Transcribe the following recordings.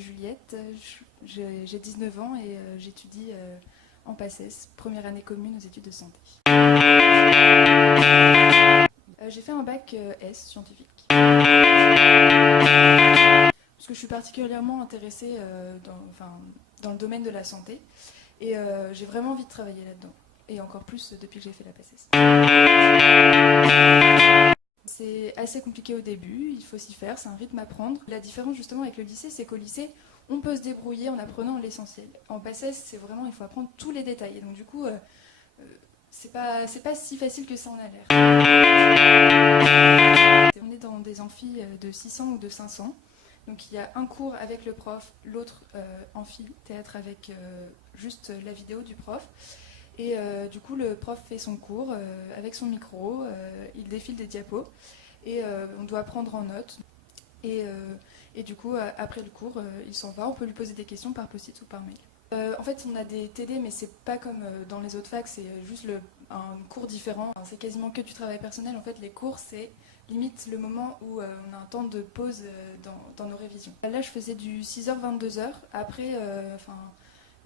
Juliette, j'ai 19 ans et j'étudie en PACES, première année commune aux études de santé. J'ai fait un bac S scientifique. Parce que je suis particulièrement intéressée dans le domaine de la santé et j'ai vraiment envie de travailler là-dedans. Et encore plus depuis que j'ai fait la PACES. C'est assez compliqué au début, il faut s'y faire, c'est un rythme à prendre. La différence justement avec le lycée, c'est qu'au lycée, on peut se débrouiller en apprenant l'essentiel. En PACES, c'est vraiment, il faut apprendre tous les détails. Et donc du coup, c'est pas si facile que ça en a l'air. On est dans des amphis de 600 ou de 500. Donc il y a un cours avec le prof, l'autre amphithéâtre avec juste la vidéo du prof. Et du coup, le prof fait son cours avec son micro, il défile des diapos et on doit prendre en note. Et du coup, après le cours, il s'en va. On peut lui poser des questions par post-it ou par mail. En fait, on a des TD, mais c'est pas comme dans les autres facs, c'est juste un cours différent. C'est quasiment que du travail personnel. En fait, les cours, c'est limite le moment où on a un temps de pause dans nos révisions. Là, je faisais du 6h-22h. Après,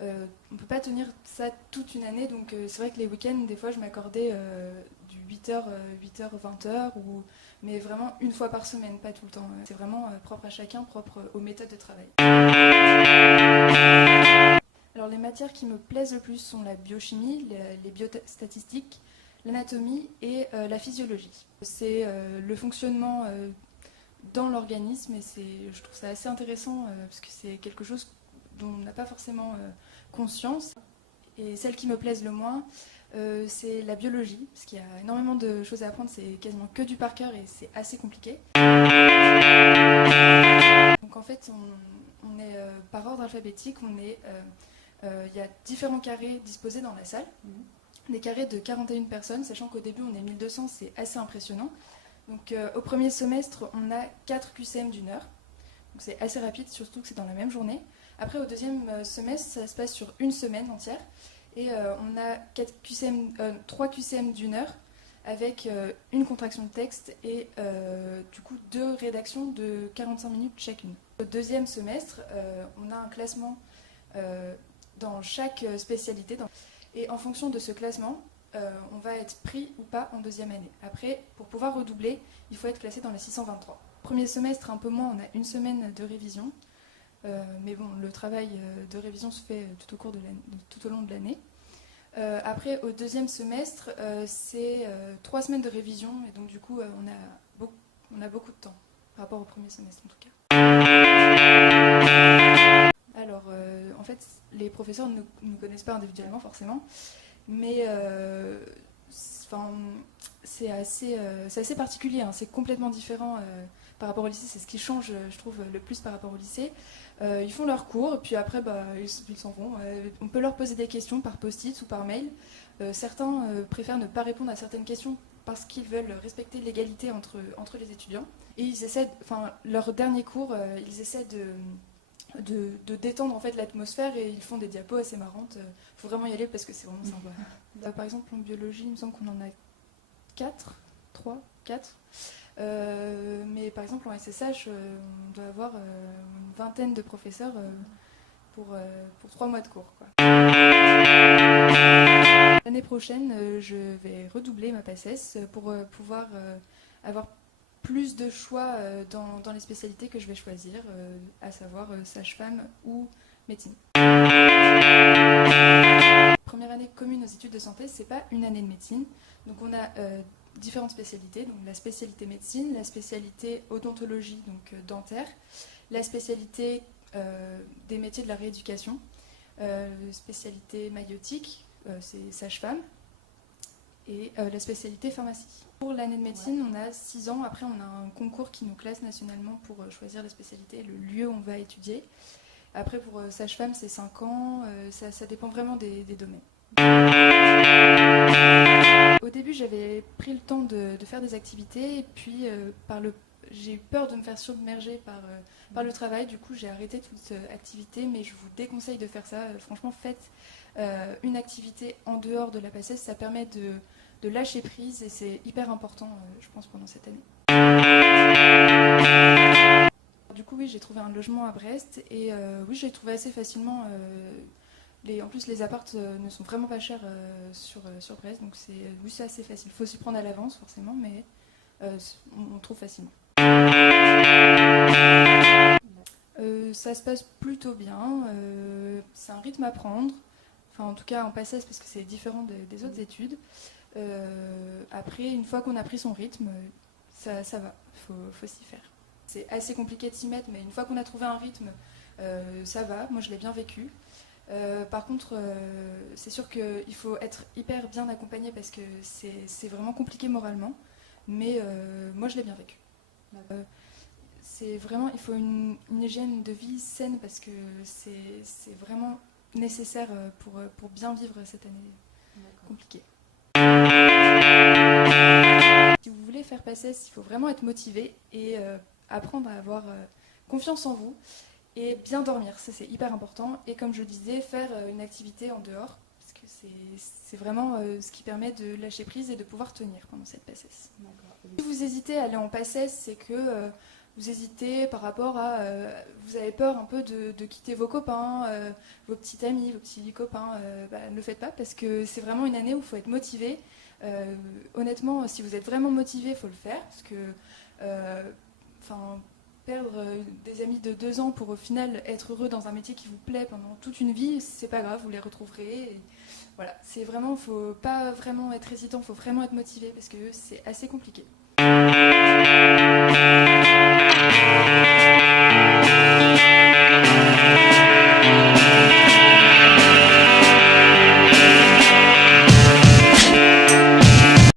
on ne peut pas tenir ça toute une année, donc c'est vrai que les week-ends, des fois, je m'accordais du 8h, 20h, mais vraiment une fois par semaine, pas tout le temps. C'est vraiment propre à chacun, propre aux méthodes de travail. Alors les matières qui me plaisent le plus sont la biochimie, les biostatistiques, l'anatomie et la physiologie. C'est le fonctionnement dans l'organisme et je trouve ça assez intéressant parce que c'est quelque chose dont on n'a pas forcément conscience. Et celles qui me plaisent le moins, c'est la biologie, parce qu'il y a énormément de choses à apprendre, c'est quasiment que du par cœur et c'est assez compliqué. Donc en fait, on est par ordre alphabétique, il y a différents carrés disposés dans la salle, des carrés de 41 personnes, sachant qu'au début on est 1200, c'est assez impressionnant. Donc au premier semestre, on a 4 QCM d'une heure, donc c'est assez rapide, surtout que c'est dans la même journée. Après, au deuxième semestre, ça se passe sur une semaine entière. Et on a 3 QCM d'une heure avec une contraction de texte et du coup 2 rédactions de 45 minutes chacune. Au deuxième semestre, on a un classement dans chaque spécialité. Et en fonction de ce classement, on va être pris ou pas en deuxième année. Après, pour pouvoir redoubler, il faut être classé dans les 623. Premier semestre, un peu moins, on a une semaine de révision. Mais bon, le travail de révision se fait tout au long de l'année. Après, au deuxième semestre, c'est 3 semaines de révision, et donc du coup, on a beaucoup de temps, par rapport au premier semestre en tout cas. Alors, en fait, les professeurs ne nous connaissent pas individuellement forcément, mais c'est assez particulier, hein, c'est complètement différent par rapport au lycée, c'est ce qui change, je trouve, le plus par rapport au lycée. Ils font leurs cours, puis après, ils s'en vont. On peut leur poser des questions par post-it ou par mail. Certains préfèrent ne pas répondre à certaines questions parce qu'ils veulent respecter l'égalité entre les étudiants. Et ils essaient, leur dernier cours, ils essaient de détendre en fait l'atmosphère et ils font des diapos assez marrantes. Faut vraiment y aller parce que c'est vraiment sympa. Par exemple, en biologie, il me semble qu'on en a 4. Mais par exemple en SSH, on doit avoir une vingtaine de professeurs pour 3 mois de cours, quoi. L'année prochaine, je vais redoubler ma PACES pour pouvoir avoir plus de choix dans les spécialités que je vais choisir, à savoir sage-femme ou médecine. Première année commune aux études de santé, c'est pas une année de médecine. Donc on a différentes spécialités, donc la spécialité médecine, la spécialité odontologie, donc dentaire, la spécialité des métiers de la rééducation, spécialité maïotique, c'est sage-femme, et la spécialité pharmacie. Pour l'année de médecine, on a 6 ans, après on a un concours qui nous classe nationalement pour choisir la spécialité et le lieu où on va étudier. Après pour sage-femme, c'est 5 ans, ça dépend vraiment des domaines. Au début, j'avais pris le temps de faire des activités, et puis j'ai eu peur de me faire submerger par le travail. Du coup, j'ai arrêté toute activité, mais je vous déconseille de faire ça. Franchement, faites une activité en dehors de la PACES, ça permet de lâcher prise, et c'est hyper important, je pense, pendant cette année. Du coup, oui, j'ai trouvé un logement à Brest et oui, j'ai trouvé assez facilement. En plus, les apparts ne sont vraiment pas chers sur Brest, donc oui, c'est assez facile. Il faut s'y prendre à l'avance, forcément, mais on trouve facilement. Ça se passe plutôt bien. C'est un rythme à prendre. Enfin, en tout cas, en PACES, parce que c'est différent des autres études. Après, une fois qu'on a pris son rythme, ça va. Faut s'y faire. C'est assez compliqué de s'y mettre, mais une fois qu'on a trouvé un rythme, ça va. Moi, je l'ai bien vécu. Par contre, c'est sûr qu'il faut être hyper bien accompagné parce que c'est vraiment compliqué moralement. Mais moi, je l'ai bien vécu. C'est vraiment, il faut une hygiène de vie saine parce que c'est vraiment nécessaire pour bien vivre cette année compliquée. Si vous voulez faire PACES, il faut vraiment être motivé et apprendre à avoir confiance en vous et bien dormir, ça c'est hyper important. Et comme je le disais, faire une activité en dehors, parce que c'est vraiment ce qui permet de lâcher prise et de pouvoir tenir pendant cette PACES. Si vous hésitez à aller en PACES, c'est que vous hésitez par rapport à... vous avez peur un peu de quitter vos copains, vos petits amis, vos petits copains. Ne le faites pas parce que c'est vraiment une année où il faut être motivé. Honnêtement, si vous êtes vraiment motivé, il faut le faire parce que perdre des amis de 2 ans pour au final être heureux dans un métier qui vous plaît pendant toute une vie, c'est pas grave, vous les retrouverez. Et voilà, c'est vraiment, faut pas vraiment être hésitant, faut vraiment être motivé parce que c'est assez compliqué.